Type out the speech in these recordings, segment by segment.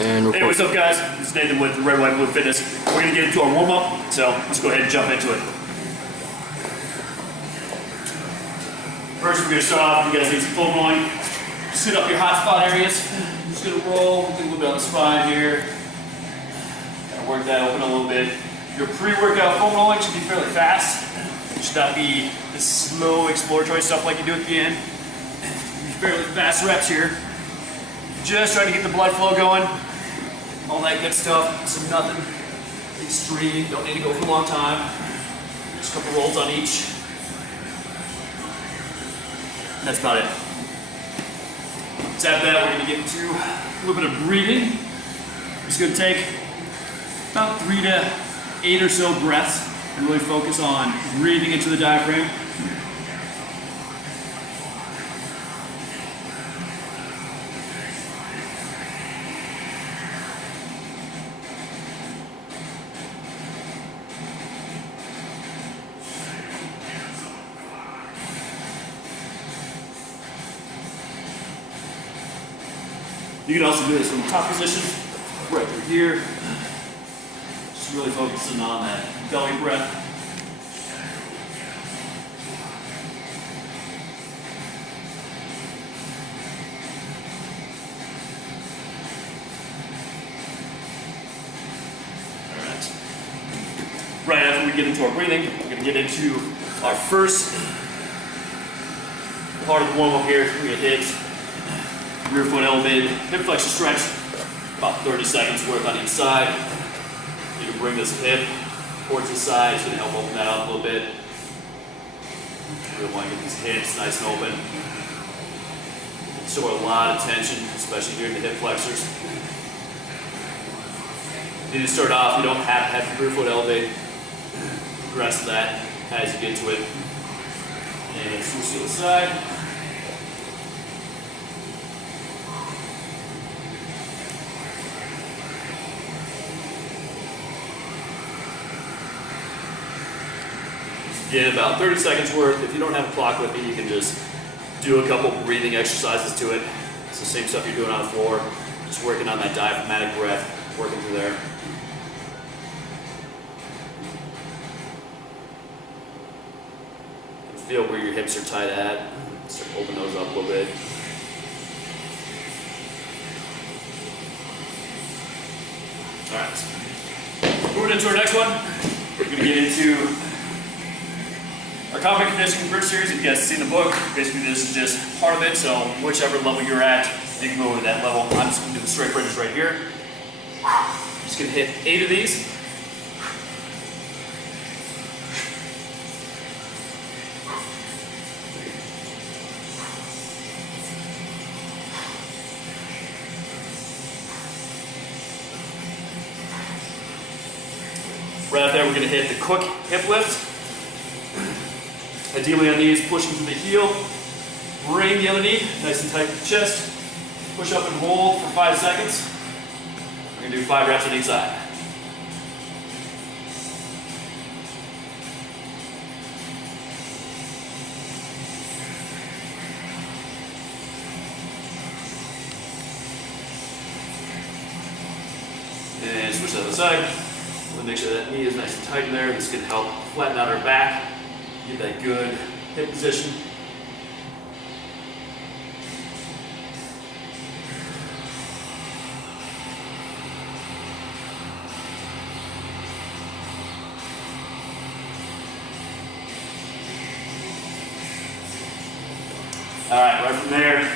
And hey, what's up guys? This is Nathan with RWB Fitness. We're gonna get into our warm-up, so let's go ahead and jump into it. First, we're gonna start off. You guys need some foam rolling. Sit up your hot spot areas. Just gonna roll, get a little bit on the spine here. Kind of work that open a little bit. Your pre-workout foam rolling should be fairly fast. It should not be the slow exploratory stuff like you do at the end. Fairly fast reps here. Just trying to get the blood flow going. All that good stuff. So nothing extreme. Don't need to go for a long time. Just a couple rolls on each. And that's about it. So after that, we're going to get into a little bit of breathing. Just going to take about 3 to 8 or so breaths and really focus on breathing into the diaphragm. You can also do this from the top position, right through here. Just really focusing on that belly breath. All right. Right after we get into our breathing, we're going to get into our first part of the warm-up here. We're going to hit rear foot elevated, hip flexor stretch, about 30 seconds worth on each side. You can bring this hip towards the side, it's going to help open that up a little bit. You really want to get these hips nice and open. Show a lot of tension, especially here in the hip flexors. You need to start off, you don't have to have your rear foot elevated. Progress that as you get to it. And switch to the side. Get about 30 seconds worth. If you don't have a clock with you, you can just do a couple breathing exercises to it. It's the same stuff you're doing on the floor. Just working on that diaphragmatic breath, working through there. And feel where your hips are tight at. Start to open those up a little bit. All right. Moving into our next one, we're going to get into our combat conditioning bridge series. If you guys have seen the book, basically this is just part of it, so whichever level you're at, you can go over that level. I'm just going to do the straight bridges right here. Just going to hit 8 of these. Right after that, we're going to hit the quick hip lift. Ideally on these, pushing to the heel, bring the other knee nice and tight to the chest, push up and hold for 5 seconds. We're going to do 5 reps on each side. And switch to the other side. We'll make sure that knee is nice and tight in there. This can help flatten out our back. Get that good hip position. All right, from there,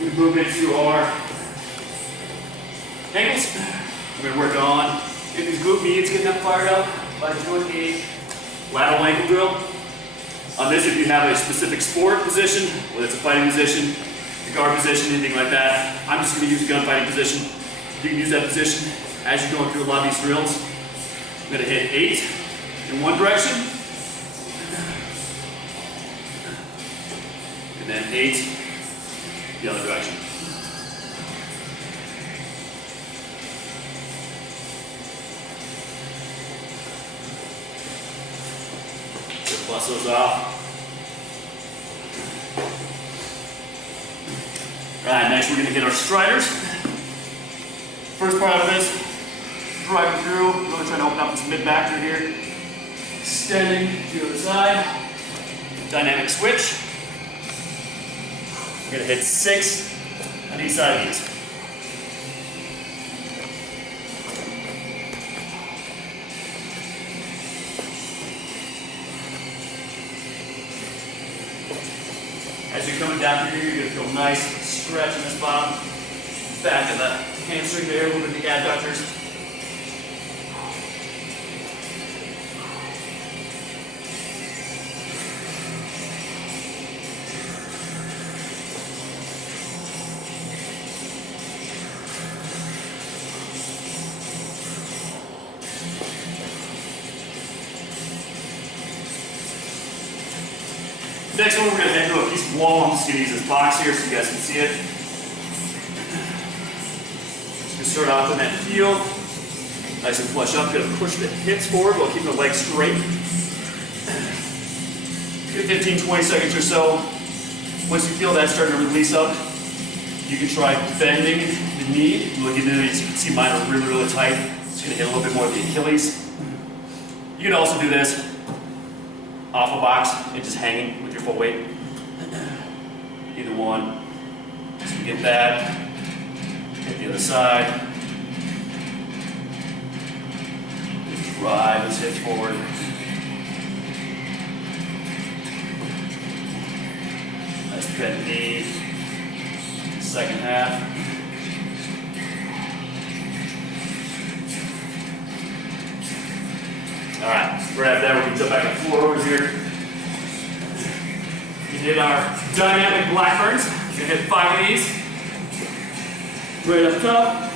we move into our ankles. We're going to work on getting these glute medians, getting them fired up by doing a lateral ankle drill. On this, if you have a specific sport position, whether it's a fighting position, a guard position, anything like that, I'm just going to use a gunfighting position. You can use that position as you're going through a lot of these drills. I'm going to hit 8 in one direction, and then 8 the other direction. Bust those off. All right, next we're going to hit our striders. First part of this, driving through, really trying to open up this mid-back through here. Extending to the other side. Dynamic switch. We're gonna hit 6 on each side of these. As you're coming down through here, you're gonna feel nice stretch in this bottom. Back of the hamstring there, a little bit of the adductors. Next one, we're going to head to a piece of wall. I'm just going to use this box here so you guys can see it. Just going to start off in that heel. Nice and flush up. Going to push the hips forward while keeping the legs straight. Give 15-20 seconds or so. Once you feel that starting to release up, you can try bending the knee. Look at these. You can see mine are really, really tight. It's going to hit a little bit more of the Achilles. You can also do this off a box and just hanging with your full weight. Either one. So you get that, hit the other side. Just drive those hips forward. Nice bent knee. Second half. All right, grab that. We can jump back and forth over here. We did our dynamic Blackburns. We're gonna hit 5 of these. Right up top.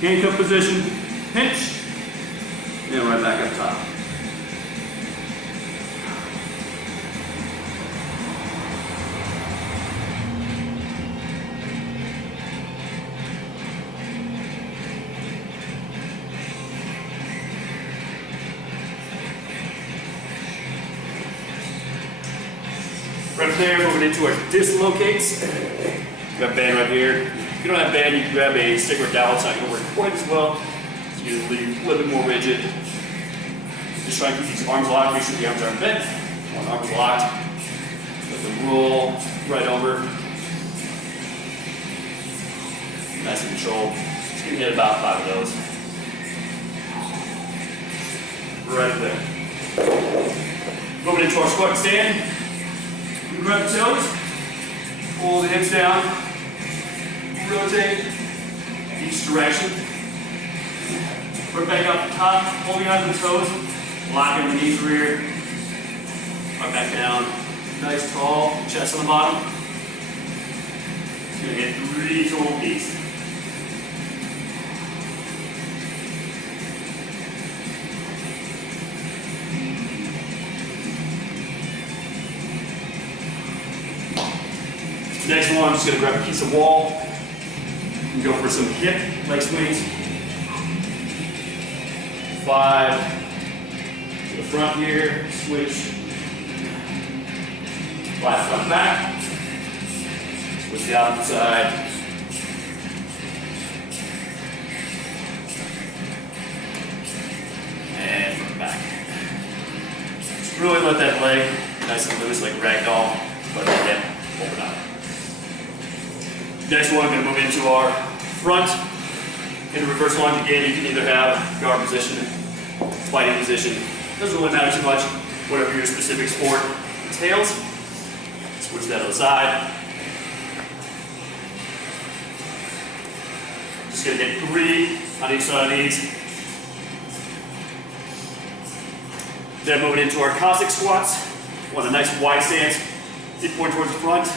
Handcuff position, pinch, and right back up top. Right there, moving into our dislocates. We got a band right here. If you don't have band, you can grab a stick or dowel. It's not going to work quite as well. So you leave a little bit more rigid. Just try and keep these arms locked. Make sure the arms aren't bent. One arm's locked. Let them roll right over. Nice and controlled. Just going to hit about 5 of those. Right there. Moving into our squat stand. We grab the toes, pull the hips down, rotate each direction. Right back up the top, holding onto the toes, locking the knees rear. Right back down, nice tall chest on the bottom. Just gonna hit 3 total beats. Next one, I'm just going to grab a piece of wall and go for some hip leg swings. 5 to the front here, switch. Flat front back. Switch the opposite side. And front back. Just really let that leg nice and loose like ragdoll. Let that hip open up. Next one, I'm going to move into our front. In the reverse lunge again, you can either have guard position, fighting position. Doesn't really matter too much, whatever your specific sport entails. Switch that to the side. Just going to hit 3 on each side of these. Then moving into our Cossack squats. Want a nice wide stance, feet point towards the front.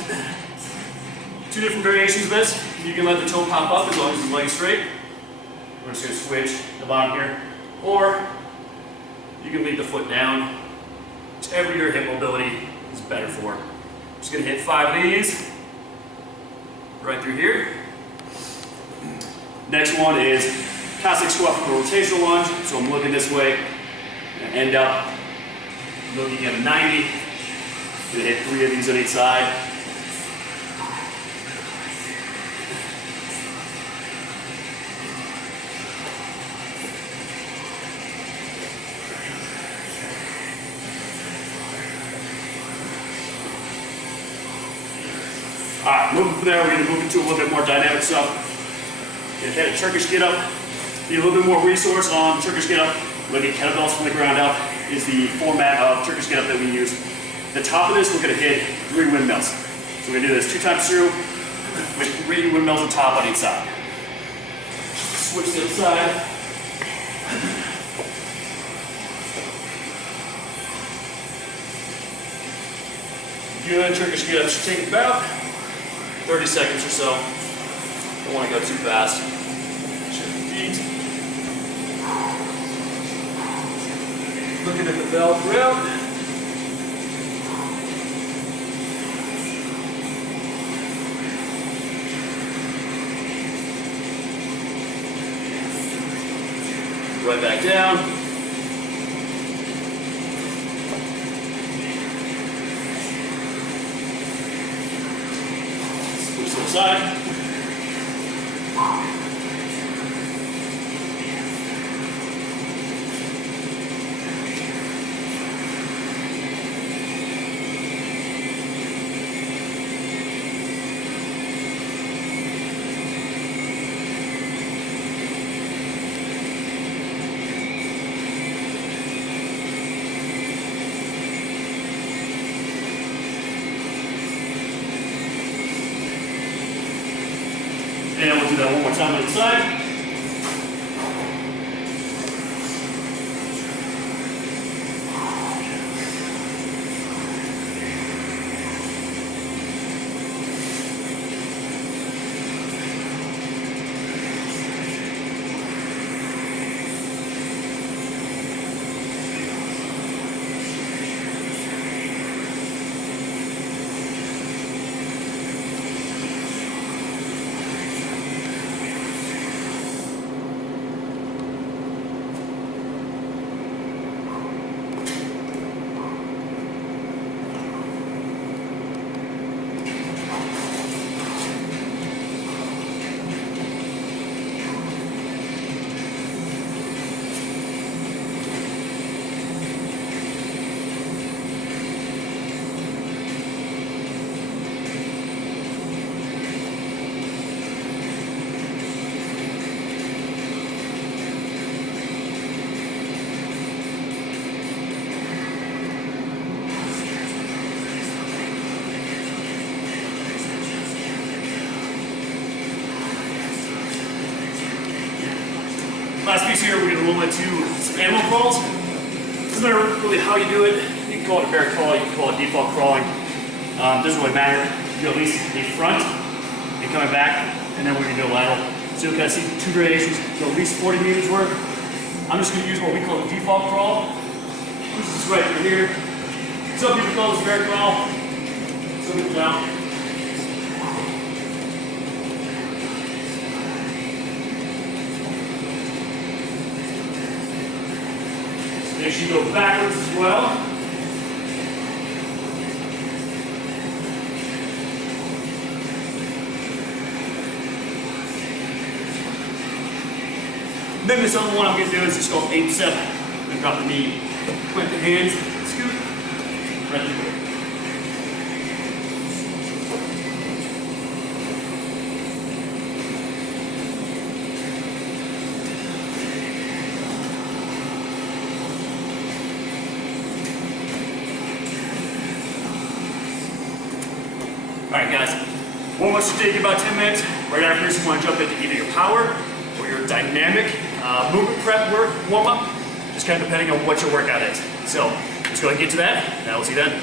2 different variations of this. You can let the toe pop up as long as the leg is straight. We're just going to switch the bottom here. Or you can leave the foot down. Whichever your hip mobility is better for. Just going to hit 5 of these. Right through here. Next one is Cossack squat from a rotational lunge. So I'm looking this way. I'm going to end up looking at a 90. I'm going to hit 3 of these on each side. All right, moving from there, we're gonna move into a little bit more dynamic stuff. Gonna hit a Turkish get up. Need a little bit more resource on Turkish get up. Looking at kettlebells from the ground up is the format of Turkish get up that we use. The top of this, we're gonna hit 3 windmills. So we're gonna do this 2 times through with 3 windmills on top on each side. Switch to the other side. Good Turkish get up should take about 30 seconds or so. Don't want to go too fast. Shift the feet. Looking at the bell throughout. Right back down. Switch to the side. And we'll do that one more time on the side. Last piece here, we're going to move into some animal crawls. Doesn't matter really how you do it. You can call it a bear crawl, you can call it default crawling. Doesn't really matter. You at least the front and coming back, and then we're going to do lateral. So you can see 2 variations, so at least 40 meters worth. I'm just going to use what we call the default crawl. This is right through here. Some people call this a bear crawl, some people don't. Make sure you go backwards as well. Then this other one I'm going to do is just called 8-7. I'm going to drop the knee, plant the hands, scoot, right through there. Alright guys, one more should take you about 10 minutes. Right after this, you want to jump into either your power or your dynamic movement prep warm-up, just kind of depending on what your workout is. So let's go ahead and get to that, and I will see you then.